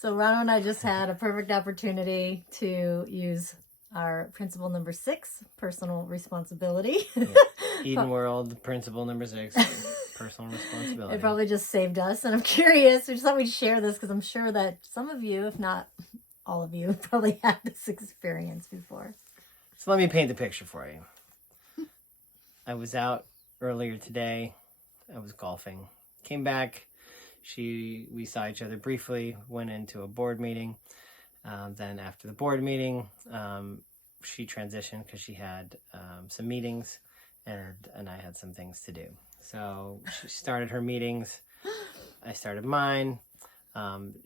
So Ronald and I just had a perfect opportunity to use our principle number 6, personal responsibility. Yeah. Eden World principle number 6, personal responsibility. It probably just saved us, and I'm curious. We just thought we'd share this because I'm sure that some of you, if not all of you, probably had this experience before. So let me paint the picture for you. I was out earlier today. I was golfing. Came back. We saw each other briefly, went into a board meeting. Then after the board meeting, she transitioned because she had some meetings and I had some things to do. So she started her meetings. I started mine.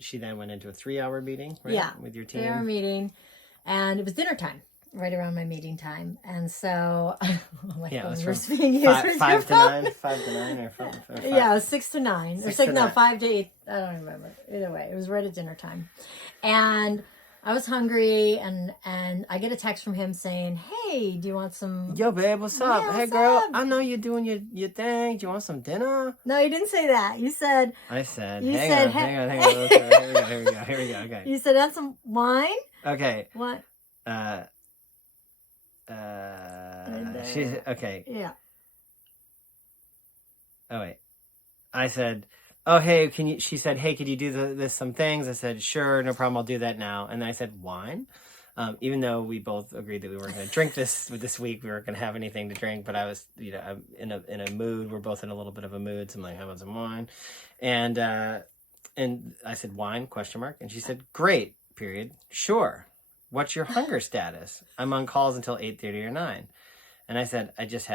She then went into a 3-hour meeting, right? Yeah, With your team. 3-hour meeting. And it was dinner time, right around my meeting time. And so, it was from from 5 to 9, 5 to 9, or 5. Yeah, it was 6 to 9. 6 or to 9. 9. 5 to 8. I don't remember. Either way, it was right at dinner time. And I was hungry, and I get a text from him saying, "Hey, do you want some?" Yo, babe, what's up? Yeah, hey, what's girl, up? I know you're doing your thing. Do you want some dinner? No, you didn't say that. You said. I said, You hang said, on. Here we go. Okay. You said, "Want some wine?" Okay. What? She's okay. Yeah. Oh wait. I said, "Oh hey, can you?" She said, "Hey, could you do this some things?" I said, "Sure, no problem. I'll do that now." And then I said, "Wine." Even though we both agreed that we weren't going to drink this week, we weren't going to have anything to drink. But I was, I'm in a mood. We're both in a little bit of a mood. So I'm like, "How about some wine?" And I said, "Wine?" ? And she said, "Great. Period. Sure. What's your hunger status?" "I'm on calls until 8:30 or 9." And I said, I just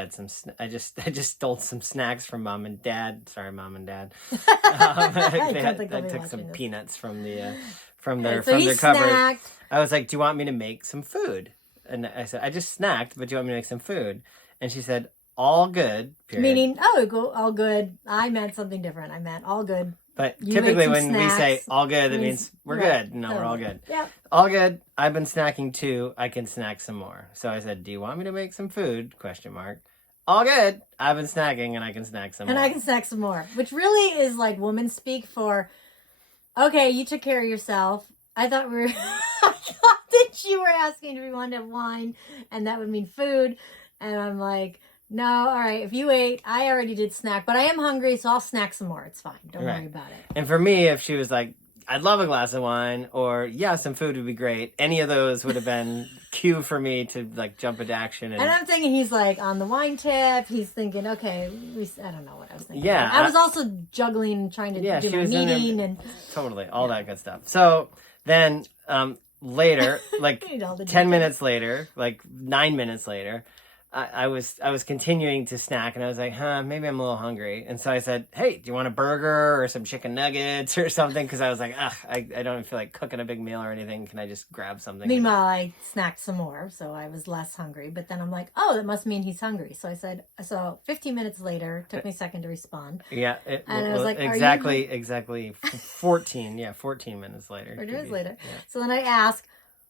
stole some snacks from mom and dad. Sorry, mom and dad. I took some peanuts from their cupboard. Snacked. I was like, "Do you want me to make some food?" And I said, "I just snacked, but do you want me to make some food?" And she said, "All good." Period. Meaning, all good. I meant something different. I meant all good. But typically when we say all good, that means we're good. No, we're all good. Yeah. All good. I've been snacking too. I can snack some more. So I said, "Do you want me to make some food?" ? All good. I've been snacking and I can snack some more. And I can snack some more. Which really is like woman speak for, okay, you took care of yourself. I thought I thought that you were asking if we wanted to have wine and that would mean food. And I'm like, no, all right, if you ate, I already did snack, but I am hungry, so I'll snack some more. It's fine. Don't worry about it. And for me, if she was like, "I'd love a glass of wine," or "Yeah, some food would be great," any of those would have been cue for me to like jump into action. And I'm thinking he's like on the wine tip. He's thinking, okay, I don't know what I was thinking. Yeah. I was also juggling, trying to do my meeting. And totally, all that good stuff. So then later, like 10 minutes later, like 9 minutes later, I was continuing to snack, and I was like, maybe I'm a little hungry. And so I said, "Hey, do you want a burger or some chicken nuggets or something?" Because I was like, I don't feel like cooking a big meal or anything. Can I just grab something? Meanwhile, I snacked some more, so I was less hungry. But then I'm like, oh, that must mean he's hungry. So I said, 15 minutes later, took me a second to respond. Yeah. I was like, exactly 14. Yeah, 14 minutes later. 14 minutes later. Yeah. So then I ask,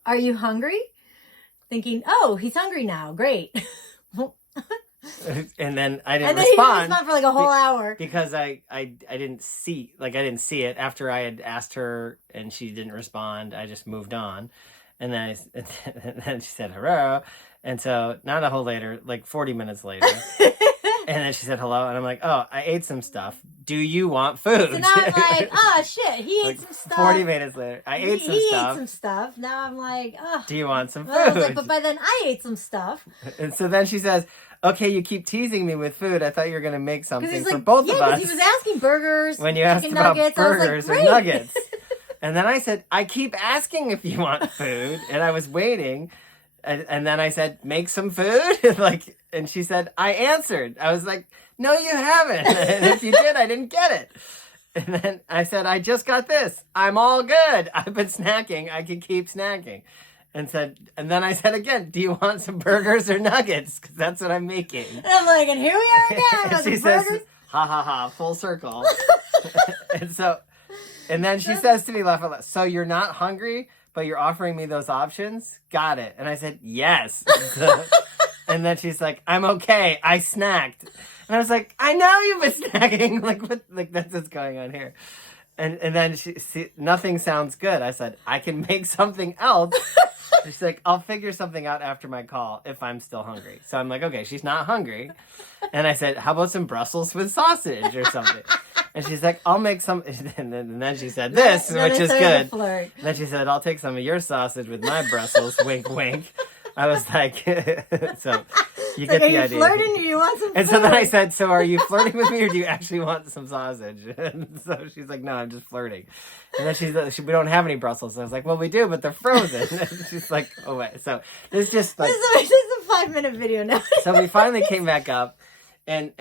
"Are you hungry?" Thinking, oh, he's hungry now. Great. And then I didn't respond. He didn't respond for like a whole hour because I didn't see it after I had asked her and she didn't respond. I just moved on, and then then she said hello, and so not a whole later, like 40 minutes later. And then she said hello, and I'm like, "Oh, I ate some stuff. Do you want food?" So now I'm like, "Oh shit, he ate some stuff." 40 minutes later, I ate some stuff. He ate some stuff. Now I'm like, "Oh." Do you want some food? I was like, but by then I ate some stuff. And so then she says, "Okay, you keep teasing me with food. I thought you were going to make something for like, both of us." He was asking burgers. When you asked about nuggets, burgers like, or nuggets. And then I said, "I keep asking if you want food," and I was waiting. And then I said, "Make some food?" And she said, "I answered." I was like, "No, you haven't. And if you did, I didn't get it." And then I said, "I just got this. I'm all good. I've been snacking. I can keep snacking." And then I said again, "Do you want some burgers or nuggets? Because that's what I'm making." And I'm like, and here we are again. And she says, "Ha ha ha, full circle." And then she says to me, laugh, "So you're not hungry, but you're offering me those options? Got it." And I said, "Yes." And then she's like, "I'm okay. I snacked." And I was like, "I know you've been snacking." What? Like that's what's going on here. And then nothing sounds good. I said, I can make something else. She's like, I'll figure something out after my call if I'm still hungry. So I'm like, okay, she's not hungry. And I said, how about some Brussels with sausage or something? And she's like, I'll make some. And then she said this, which is good. And then she said, I'll take some of your sausage with my Brussels. Wink, wink. I was like, so you get the idea. Flirting? Do you want some And food? so then I said, so are you flirting with me or do you actually want some sausage? And so she's like, no, I'm just flirting. And then she's like, we don't have any Brussels. And I was like, well, we do, but they're frozen. And she's like, oh, wait. So it's just like. This is a 5-minute video now. So we finally came back up. And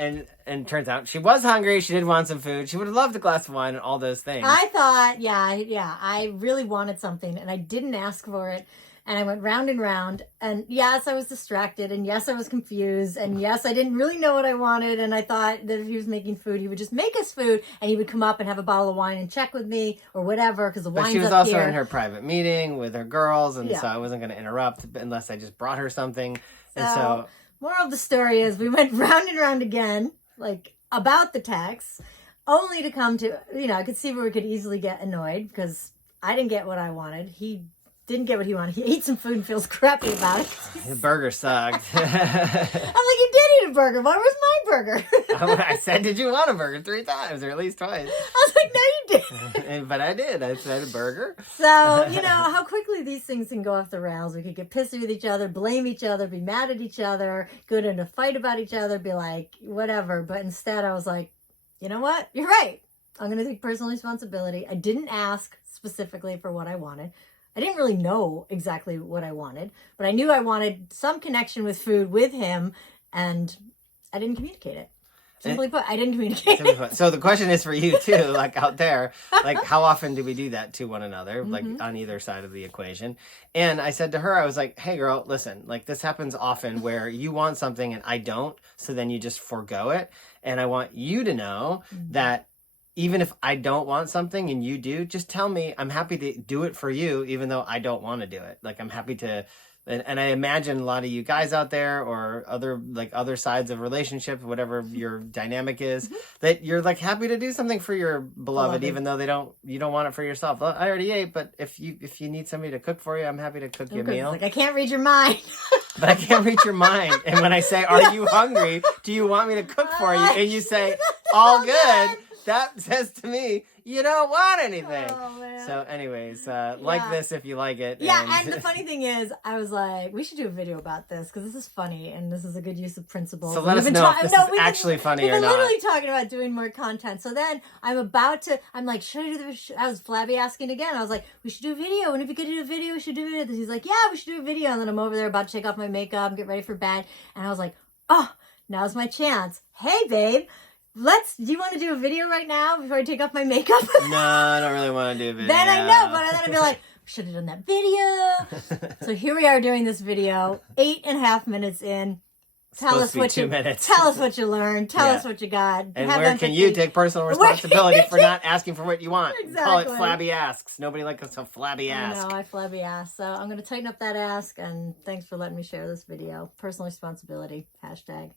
turns out she was hungry. She did want some food. She would have loved a glass of wine and all those things. I thought, I really wanted something and I didn't ask for it. And I went round and round. And yes, I was distracted. And yes, I was confused. And yes, I didn't really know what I wanted. And I thought that if he was making food, he would just make us food. And he would come up and have a bottle of wine and check with me or whatever. Because the wine's up here. But she was also in her private meeting with her girls. And so I wasn't going to interrupt unless I just brought her something. And so moral of the story is we went round and round again, like about the text, only to come to, I could see where we could easily get annoyed because I didn't get what I wanted. He didn't get what he wanted. He ate some food and feels crappy about it. The burger sucked. I'm like, you did eat a burger. Where's my burger? I said, did you want a burger 3 times or at least twice? I was like, no, you didn't. But I did. I said a burger. So, how quickly these things can go off the rails. We could get pissy with each other, blame each other, be mad at each other, go into a fight about each other, be like, whatever. But instead I was like, you know what? You're right. I'm going to take personal responsibility. I didn't ask specifically for what I wanted. I didn't really know exactly what I wanted, but I knew I wanted some connection with food with him, and I didn't communicate it. Simply put, I didn't communicate it. So the question is for you too, like out there, like how often do we do that to one another, like on either side of the equation? And I said to her, I was like, hey girl, listen, like this happens often where you want something and I don't, so then you just forego it. And I want you to know that even if I don't want something and you do, just tell me. I'm happy to do it for you, even though I don't want to do it. Like I'm happy to, and I imagine a lot of you guys out there or other sides of relationships, whatever your dynamic is, that you're like happy to do something for your beloved, even though you don't want it for yourself. Well, I already ate, but if you need somebody to cook for you, I'm happy to cook you a meal. Like I can't read your mind. But I can't read your mind. And when I say, are you hungry? Do you want me to cook for you? And you say, all good. That says to me, you don't want anything. Oh, man. So anyways, like this if you like it. Yeah, and the funny thing is, I was like, we should do a video about this because this is funny and this is a good use of principles. So let us know if this is actually funny or not. We've been literally talking about doing more content. So then I'm like, should I do the, I was flabby asking again. I was like, we should do a video. And if you could do a video, we should do a video. He's like, yeah, we should do a video. And then I'm over there about to take off my makeup and get ready for bed. And I was like, oh, now's my chance. Hey, babe. Do you want to do a video right now before I take off my makeup? No, I don't really want to do a video. Then I know, but then I'd be like, we should have done that video. So here we are doing this video, 8.5 minutes in. Tell us what you learned. Tell us what you got. And where can you take personal responsibility for not asking for what you want? Exactly. Call it flabby asks. Nobody likes a flabby ask. I know, I flabby ask. So I'm going to tighten up that ask, and thanks for letting me share this video. Personal responsibility. #. Yeah.